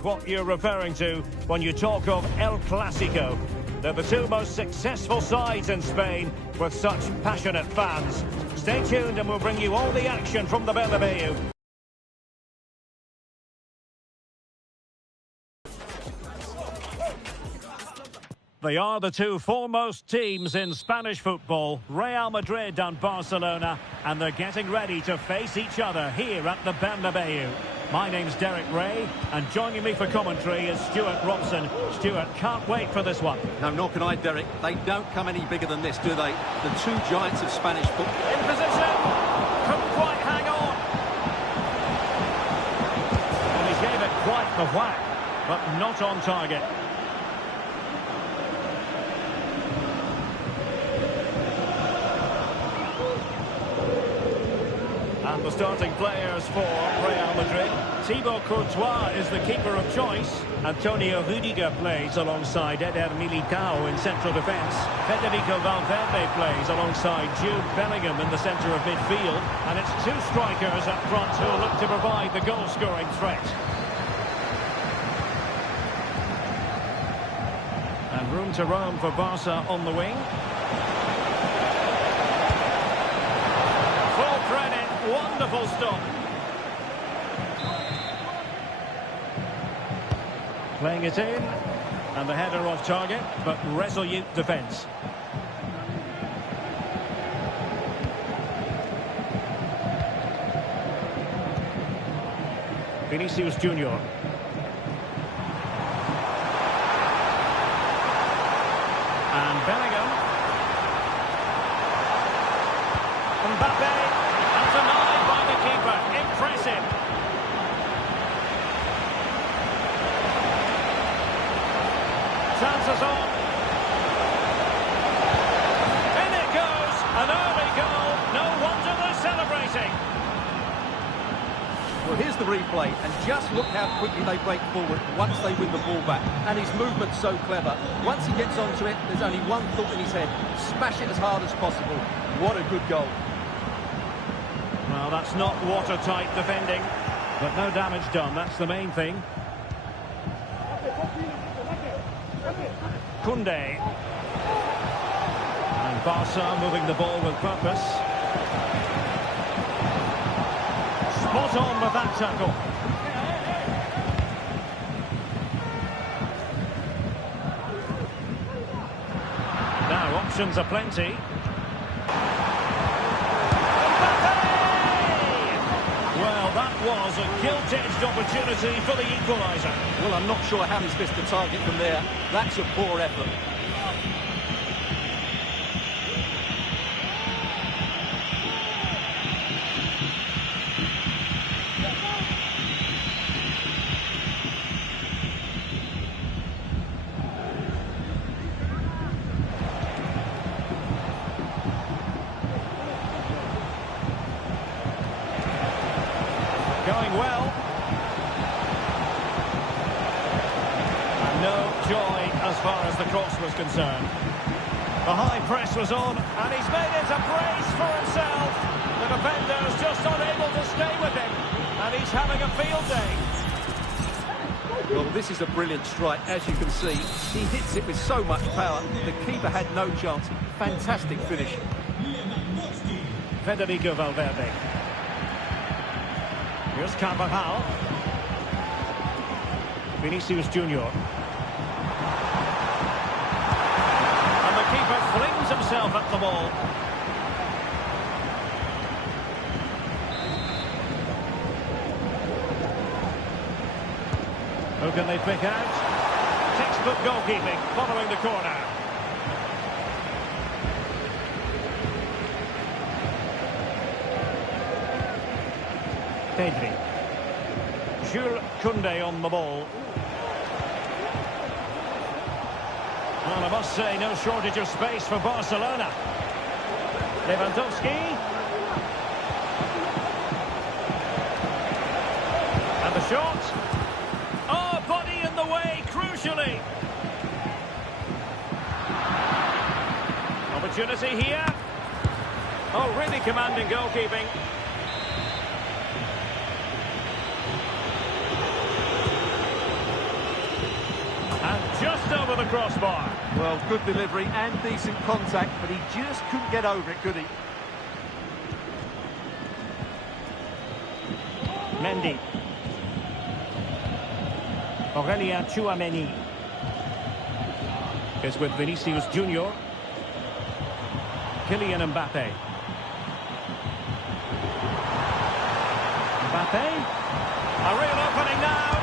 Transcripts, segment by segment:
is what you're referring to when you talk of El Clasico. They're the two most successful sides in Spain with such passionate fans. Stay tuned and we'll bring you all the action from the Bernabeu. They are the two foremost teams in Spanish football, Real Madrid and Barcelona, and they're getting ready to face each other here at the Bernabeu. My name's Derek Ray, and joining me for commentary is Stuart Robson. Stuart, can't wait for this one. No, nor can I, Derek. They don't come any bigger than this, do they? The two giants of Spanish football. In position! Couldn't quite hang on! And he gave it quite the whack, but not on target. And the starting players for Real Madrid. Thibaut Courtois is the keeper of choice. Antonio Rudiger plays alongside Eder Militao in central defence. Federico Valverde plays alongside Jude Bellingham in the centre of midfield. And it's two strikers up front who look to provide the goal-scoring threat. And room to roam for Barca on the wing. Full credit. Wonderful stop. Playing it in. And the header off target, but resolute defence. Vinicius Junior. And Bellingham. Mbappe. Denied by the keeper. Impressive. Chances on. In it goes. An early goal. No wonder they're celebrating. Well, here's the replay, and just look how quickly they break forward once they win the ball back. And his movement's so clever. Once he gets onto it, there's only one thought in his head. Smash it as hard as possible. What a good goal. Well, that's not watertight defending, but no damage done. That's the main thing. Koundé. And Barca moving the ball with purpose. Spot on with that tackle. Now, options are plenty. That was a gilt-edged opportunity for the equaliser. Well, I'm not sure how he's missed the target from there. That's a poor effort. Going well. And no joy as far as the cross was concerned. The high press was on, and he's made it a brace for himself. The defender's just unable to stay with him, and he's having a field day. Well, this is a brilliant strike, as you can see. He hits it with so much power. The keeper had no chance. Fantastic finish. Federico Valverde. Here's Carvajal. Vinicius Junior. And the keeper flings himself at the ball. Who can they pick out? Textbook goalkeeping following the corner. Pedri. Jules Koundé on the ball. Well, I must say, no shortage of space for Barcelona. Lewandowski. And the shot. Oh, body in the way, crucially. Opportunity here. Oh, really commanding goalkeeping. the crossbar. Well, good delivery and decent contact, but he just couldn't get over it, could he? Mendy. Aurelien Tchouameni is with Vinicius Junior. Kylian Mbappe. Mbappe. A real opening now.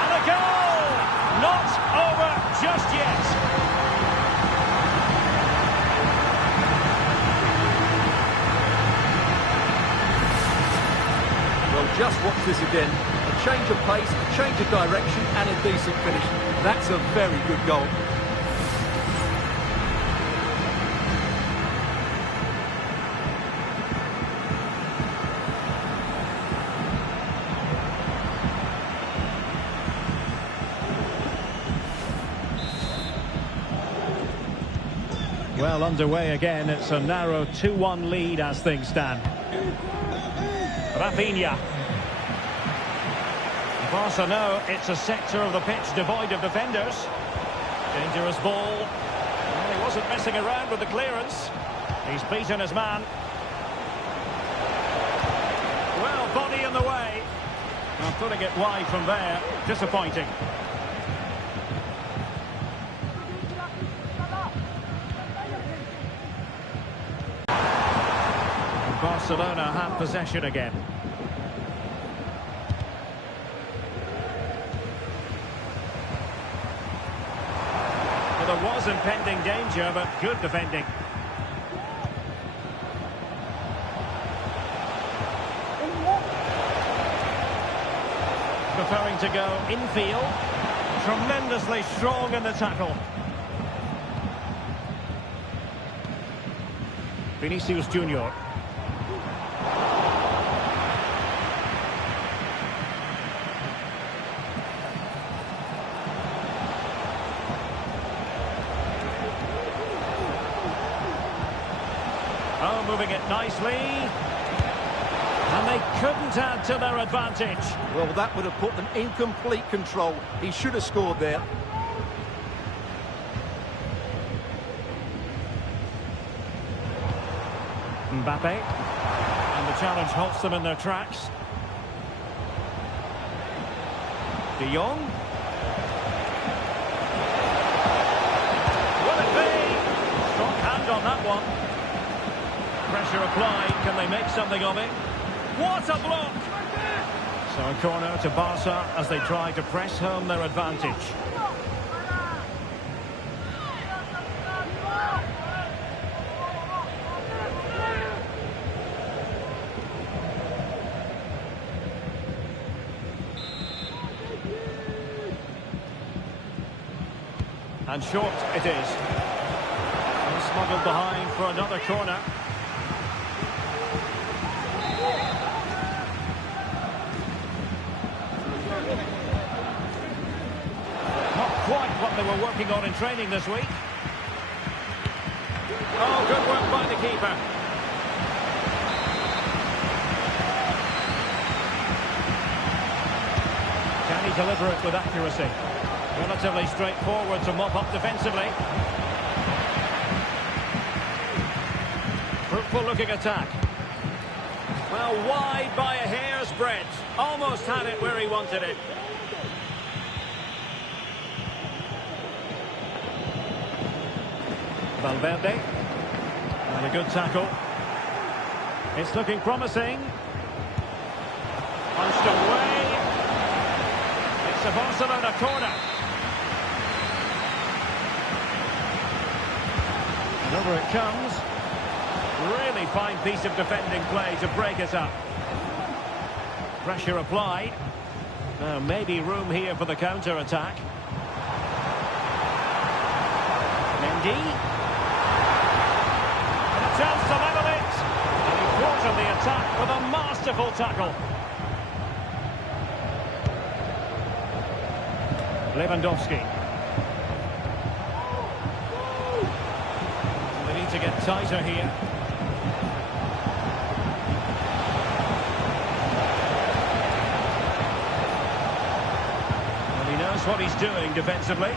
And a goal! Not over just yet. Well, just watch this again. A change of pace, a change of direction, and a decent finish. That's a very good goal. Well, underway again. It's a narrow 2-1 lead as things stand. Rafinha. Barca know it's a sector of the pitch devoid of defenders. Dangerous ball. Well, he wasn't messing around with the clearance. He's beaten his man. Well, body in the way. Well, putting it wide from there. Disappointing. Barcelona have possession again. Well, there was impending danger, but good defending. Preferring to go infield. Tremendously strong in the tackle. Vinicius Junior. Oh, moving it nicely. And they couldn't add to their advantage. Well, that would have put them in complete control. He should have scored there. Mbappe. And the challenge halts them in their tracks. De Jong. Will it be? Strong hand on that one. Pressure applied. Can they make something of it? What a block! So a corner to Barca as they try to press home their advantage. And short it is. And smuggled behind for another corner. Not quite what they were working on in training this week. Oh, good work by the keeper. Can he deliver it with accuracy? Relatively straightforward to mop up defensively. Fruitful looking attack. Well, wide by a hair's breadth. Almost had it where he wanted it. Valverde. And a good tackle. It's looking promising. Punched away. It's a Barcelona corner. And over it comes. Really fine piece of defending play to break it up. Pressure applied. Now maybe room here for the counter-attack. Mendy. And a chance to level it. And he thwarted the attack with a masterful tackle. Lewandowski. They need to get tighter here. Well, he knows what he's doing defensively.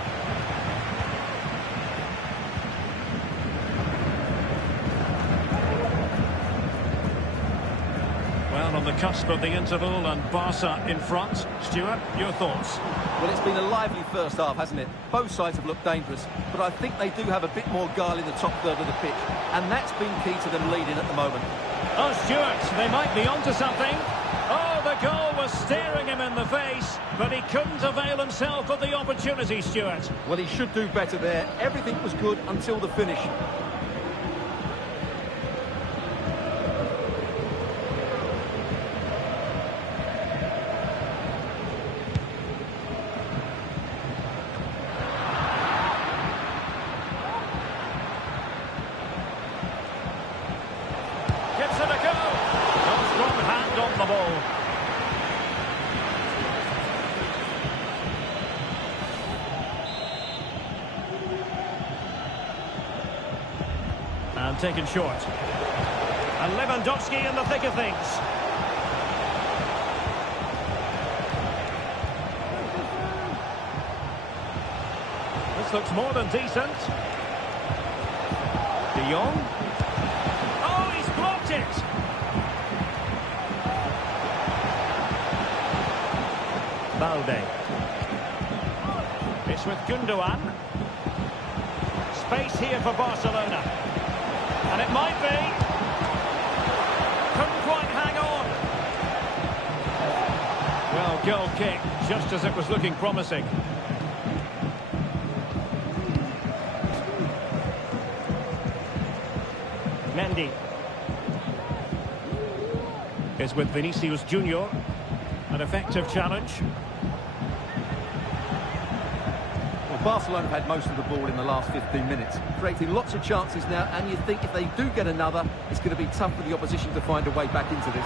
Well, on the cusp of the interval and Barca in front. Stuart, your thoughts? Well, it's been a lively first half, hasn't it? Both sides have looked dangerous, but I think they do have a bit more guile in the top third of the pitch, and that's been key to them leading at the moment. Oh, Stuart, they might be onto something. Oh, the goal was staring him in the face, but he couldn't avail himself of the opportunity, Stuart. Well, he should do better there. Everything was good until the finish. Gives it a go. No strong hand on the ball. And taken short. And Lewandowski in the thick of things. This looks more than decent. De Jong. Oh, he's blocked it. Balde. It's with Gundogan. Space here for Barcelona. And it might be. Couldn't quite hang on. Well, goal kick, just as it was looking promising. Mendy. Is with Vinicius Junior. An effective challenge. Barcelona have had most of the ball in the last 15 minutes, creating lots of chances now, and you think if they do get another, it's going to be tough for the opposition to find a way back into this.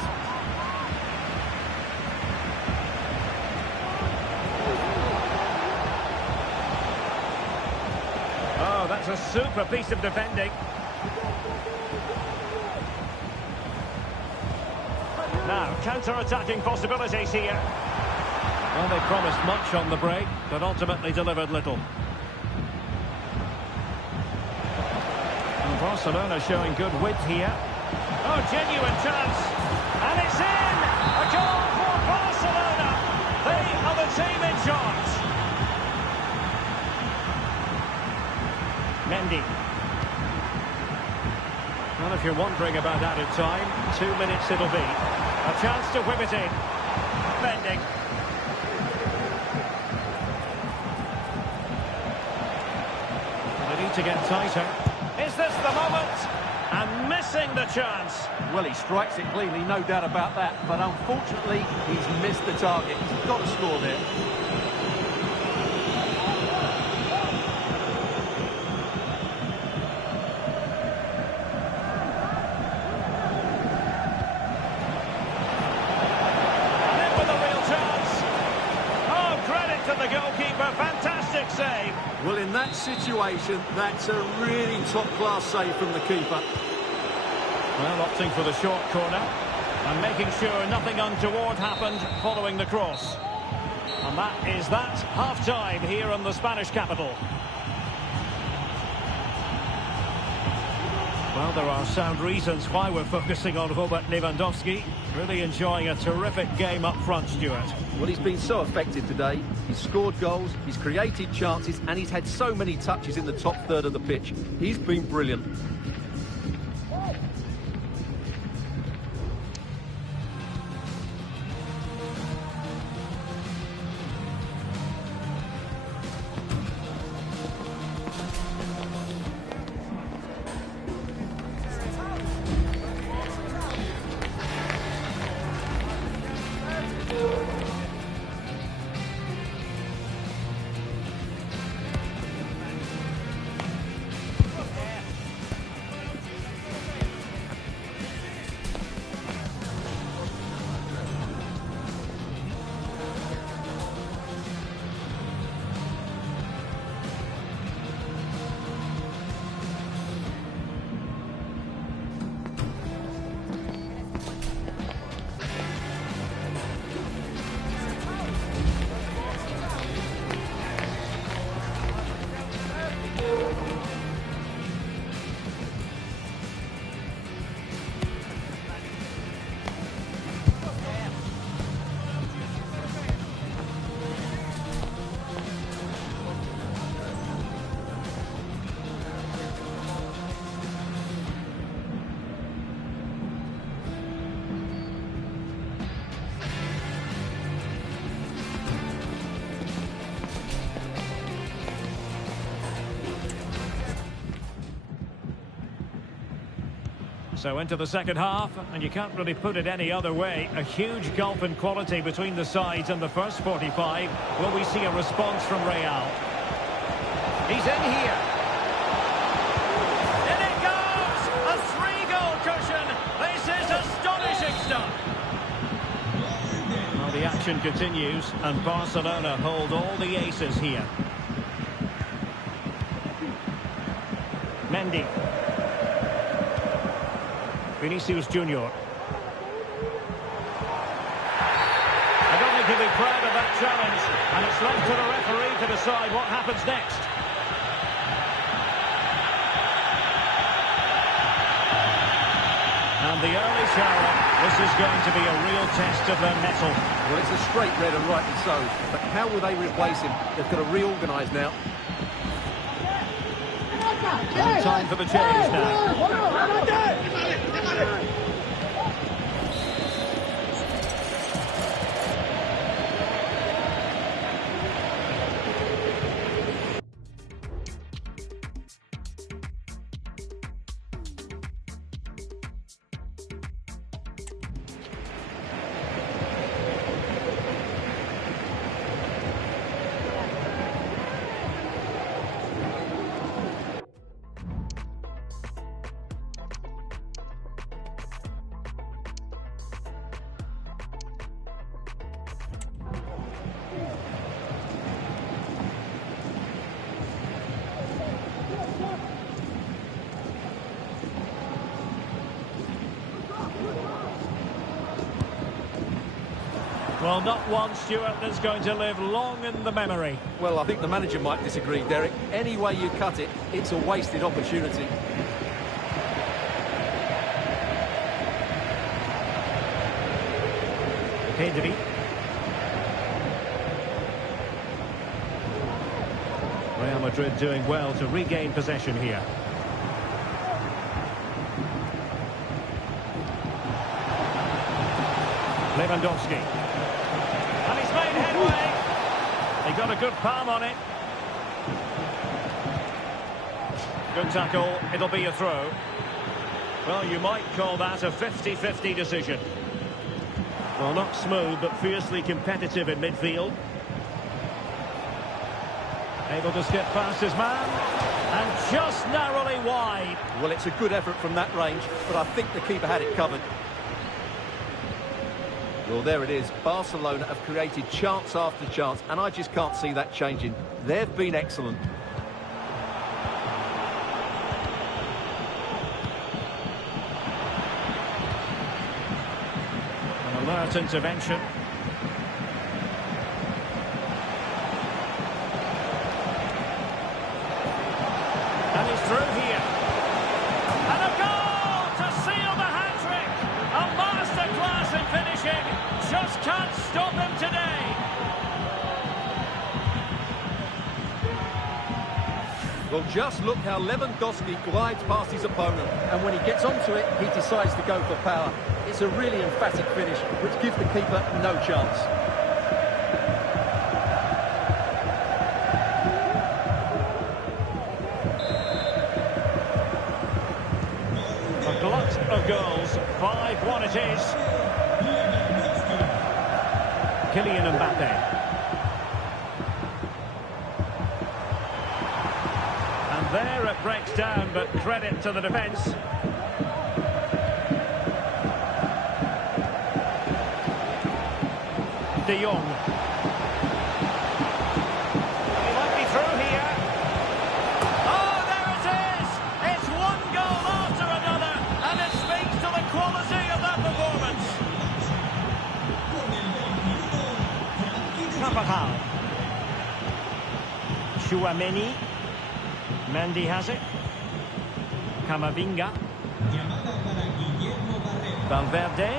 Oh, that's a super piece of defending. Now, counter-attacking possibilities here. Well, they promised much on the break, but ultimately delivered little. And Barcelona showing good width here. Oh, genuine chance. And it's in! A goal for Barcelona! They are the team in charge. Mendy. Well, if you're wondering about added time, 2 minutes it'll be. A chance to whip it in. Bending. To get tighter. Is this the moment? And missing the chance. Well, he strikes it cleanly, no doubt about that, but unfortunately he's missed the target. He's got to score there. And in with a real chance. Oh, credit to the goalkeeper. Fantastic save. Well, in that situation, that's a really top-class save from the keeper. Well, opting for the short corner and making sure nothing untoward happened following the cross. And that is that, half-time here in the Spanish capital. Well, there are sound reasons why we're focusing on Robert Lewandowski. Really enjoying a terrific game up front, Stuart. Well, he's been so effective today. He's scored goals, he's created chances, and he's had so many touches in the top third of the pitch. He's been brilliant. So into the second half, and you can't really put it any other way. A huge gulf in quality between the sides in the first 45. Will we see a response from Real? He's in here. In it goes! A 3-goal cushion. This is astonishing stuff. Well, the action continues, and Barcelona hold all the aces here. Mendy. Vinicius Junior. I don't think he'll be proud of that challenge, and it's left to the referee to decide what happens next. And the early shower, this is going to be a real test of their mettle. Well, it's a straight red and rightly so, but how will they replace him? They've got to reorganise now. And time for the change now. Well, not one, Stuart, that's going to live long in the memory. Well, I think the manager might disagree, Derek. Any way you cut it, it's a wasted opportunity. Pedri. Real Madrid doing well to regain possession here. Lewandowski. And he's made headway. He got a good palm on it. Good tackle. It'll be a throw. Well, you might call that a 50-50 decision. Well, not smooth, but fiercely competitive in midfield. Able to skip past his man. And just narrowly wide. Well, it's a good effort from that range, but I think the keeper had it covered. Well, there it is. Barcelona have created chance after chance, and I just can't see that changing. They've been excellent. An alert intervention. And he's through here. And a goal to seal the hat-trick. A masterclass in finishing. Just can't stop him today. Well, just look how Lewandowski glides past his opponent, and when he gets onto it, he decides to go for power. It's a really emphatic finish, which gives the keeper no chance. A glut of goals. 5-1 it is. Kylian Mbappe. And there it breaks down, but credit to the defence. De Jong. He might be through here. Oh, there it is! It's one goal after another, and it speaks to the quality of that performance. Carvajal. Tchouaméni. Mendy has it. Camavinga. Valverde.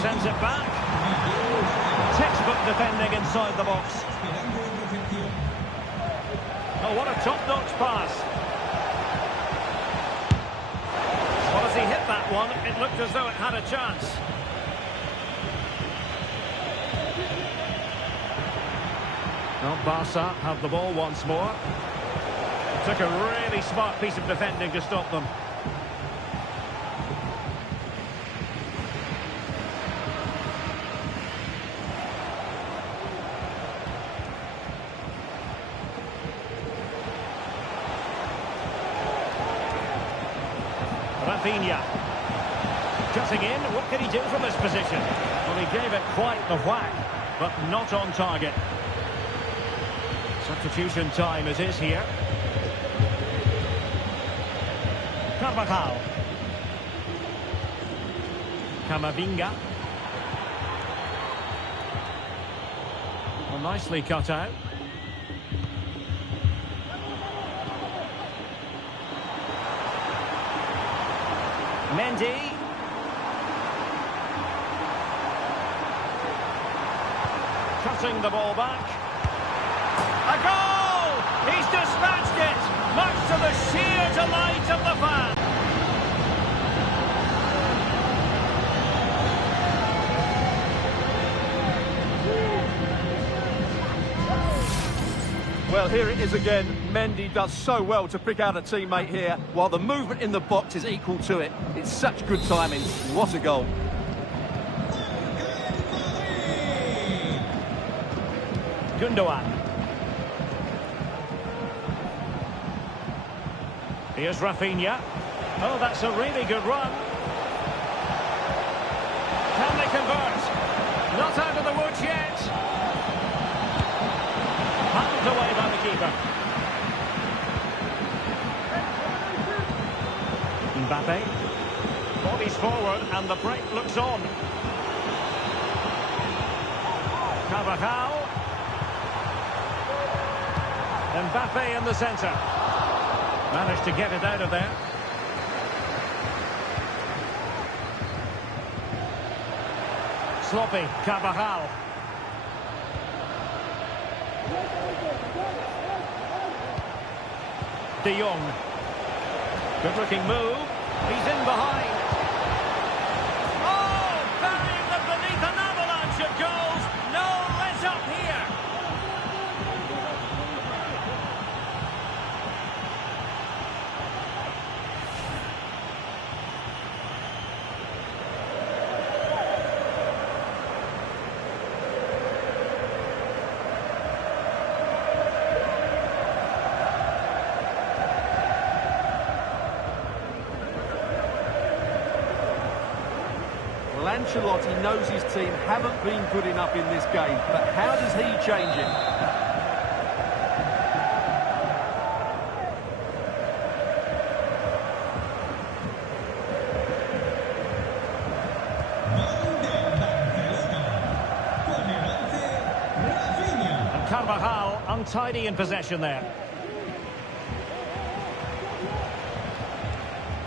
Sends it back. Textbook defending inside the box. Oh, what a top-notch pass. Well, as he hit that one, it looked as though it had a chance. Well, Barca have the ball once more. Took a really smart piece of defending to stop them. Rafinha. Cutting in, what can he do from this position? Well, he gave it quite the whack, but not on target. Substitution time it is here. Carvajal. Camavinga. Well, nicely cut out. Mendy. Cutting the ball back. A goal! He's dispatched it, much to the sheer delight of the fans. Well, here it is again. Mendy does so well to pick out a teammate here, while the movement in the box is equal to it. It's such good timing. What a goal. Gundogan. Here's Rafinha. Oh, that's a really good run. Can they convert? Not out of the woods yet. Handled away by the keeper. Mbappe. Bodies forward and the break looks on. Carvajal. Mbappe in the centre. Managed to get it out of there. Sloppy, Carvajal. De Jong. Good looking move. He's in behind. Oh, burying them beneath an avalanche of goals. No let up here. Ancelotti knows his team haven't been good enough in this game, but how does he change it? And Carvajal untidy in possession there.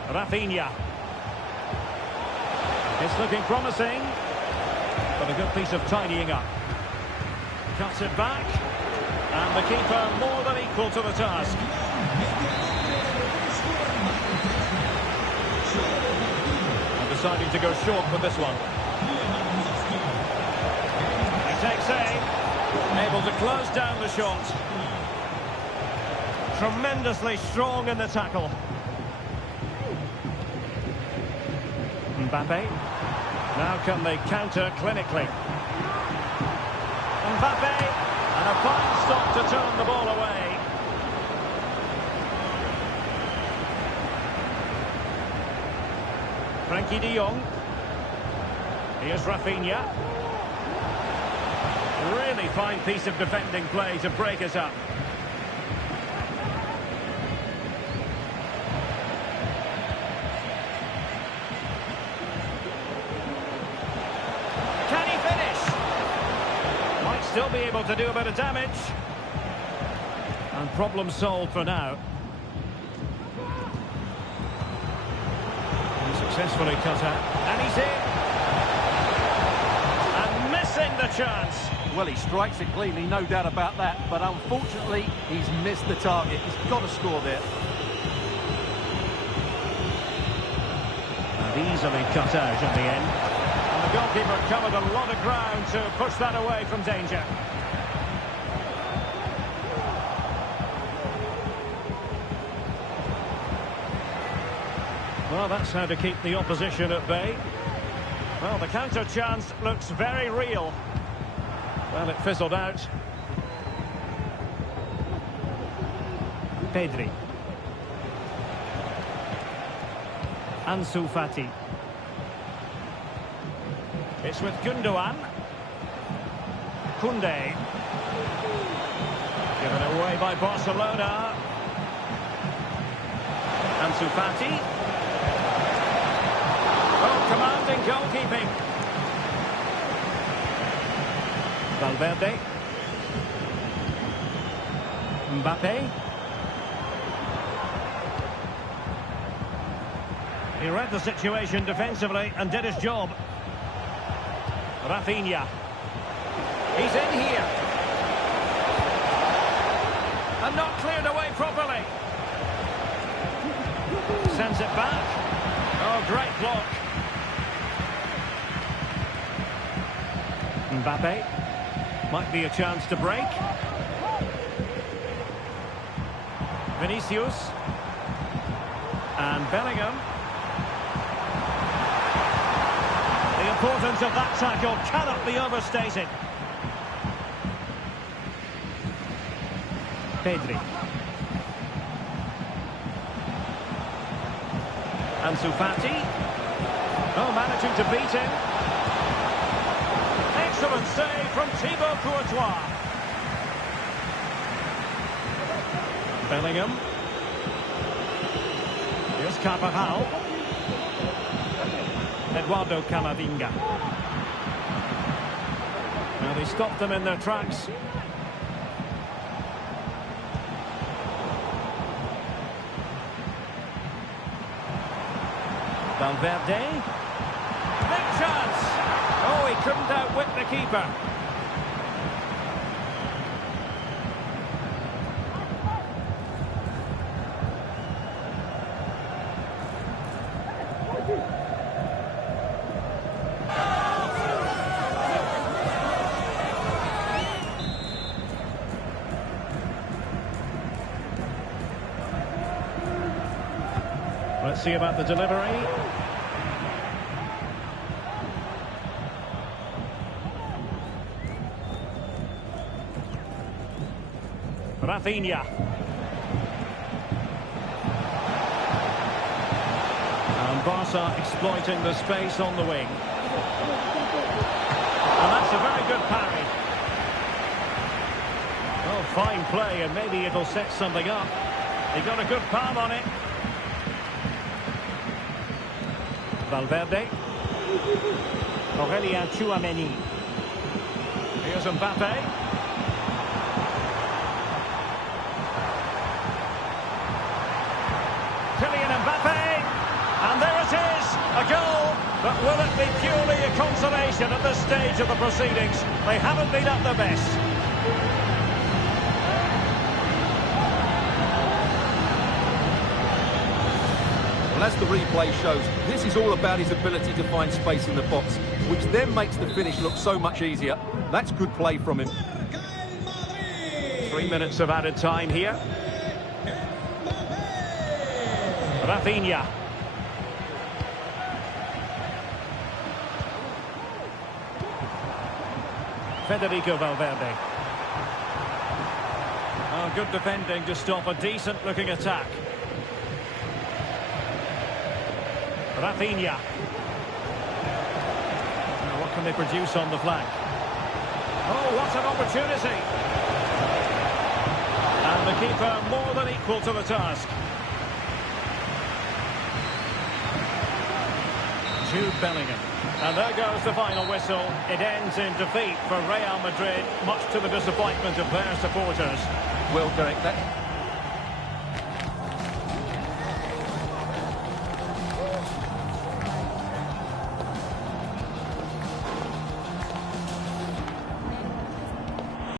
Rafinha. It's looking promising, but a good piece of tidying up. Cuts it back, and the keeper more than equal to the task. And deciding to go short with this one. He takes aim, able to close down the shot. Tremendously strong in the tackle. Mbappe. Now can they counter clinically? Mbappe, and a fine stop to turn the ball away. Frenkie de Jong. Here's Rafinha. Really fine piece of defending play to break us up. Still be able to do a bit of damage. And problem solved for now. And successfully cut out. And he's in. And missing the chance. Well, he strikes it cleanly, no doubt about that. But unfortunately, he's missed the target. He's got to score there. And easily cut out at the end. The goalkeeper covered a lot of ground to push that away from danger. Well, that's how to keep the opposition at bay. Well, the counter chance looks very real. Well, it fizzled out. Pedri. Ansu Fati. It's with Gundogan. Koundé. Given away by Barcelona. Ansu Fati. Oh, commanding goalkeeping. Valverde. Mbappe. He read the situation defensively and did his job. Rafinha. He's in here. And not cleared away properly. Sends it back. Oh, great block. Mbappe. Might be a chance to break. Vinicius. And Bellingham. The importance of that tackle cannot be overstated. Pedri. Ansu Fati. Oh, managing to beat him. Excellent save from Thibaut Courtois. Bellingham. Here's Carvajal. Eduardo Camavinga. Now they stopped them in their tracks. Valverde. Big chance. Oh, he couldn't outwit the keeper. Let's see about the delivery. Rafinha. And Barca exploiting the space on the wing. And that's a very good parry. Oh, fine play, and maybe it'll set something up. He got a good palm on it. Valverde. Aurélien Tchouameni. Here's Mbappe. Kylian Mbappe. And there it is, a goal. But will it be purely a consolation at this stage of the proceedings? They haven't been at their best. Well, as the replay shows, this is all about his ability to find space in the box, which then makes the finish look so much easier. That's good play from him. 3 minutes of added time here. Rafinha. Federico Valverde. Oh, good defending to stop a decent-looking attack. Rafinha. Now, what can they produce on the flank? Oh, what an opportunity! And the keeper more than equal to the task. Jude Bellingham. And there goes the final whistle. It ends in defeat for Real Madrid, much to the disappointment of their supporters. Well, Derek, that